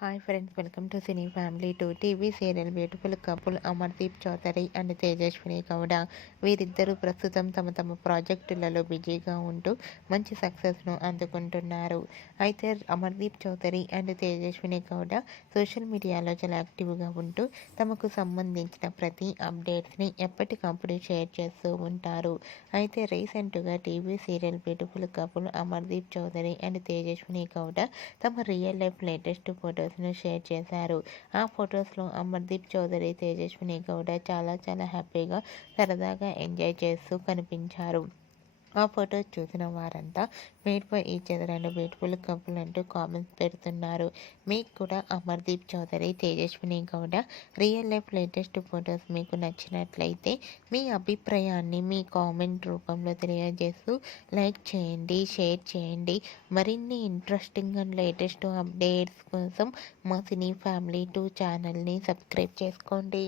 Hi friends, welcome to cine family to TV serial beautiful couple Amardeep Chowdary and Tejaswini Gowda. వీరిద్దరూ ప్రస్తుతం తమ తమ ప్రాజెక్టులలో బిజీగా ఉంటూ మంచి సక్సెస్ను అందుకుంటున్నారు. అయితే అమర్దీప్ చౌదరి అండ్ తేజస్విని గౌడ సోషల్ మీడియాలో చాలా యాక్టివ్గా ఉంటూ తమకు సంబంధించిన ప్రతి అప్డేట్స్ని ఎప్పటికప్పుడు షేర్ చేస్తూ ఉంటారు. అయితే రీసెంట్గా TV serial beautiful couple Amardeep Chowdary and Tejaswini Gowda తమ రియల్ లైఫ్ లేటెస్ట్ ఫొటోస్ను షేర్ చేశారు. ఆ ఫొటోస్లో అమర్దీప్ చౌదరి, తేజస్విని గౌడ చాలా హ్యాపీగా సరదాగా ఎంజాయ్ చేస్తూ కనిపించారు. ఆ ఫొటోస్ చూసిన వారంతా made for each other and beautiful couple అంటూ కామెంట్స్ పెడుతున్నారు. మీకు కూడా Amardeep Chowdary, Tejaswini Gowda real life latest photos మీకు నచ్చినట్లయితే మీ అభిప్రాయాన్ని మీ కామెంట్ రూపంలో తెలియజేస్తూ లైక్ చేయండి, షేర్ చేయండి. మరిన్ని ఇంట్రెస్టింగ్ అండ్ లేటెస్ట్ అప్డేట్స్ కోసం మా సినీ ఫ్యామిలీ 2 ఛానల్ని సబ్స్క్రైబ్ చేసుకోండి.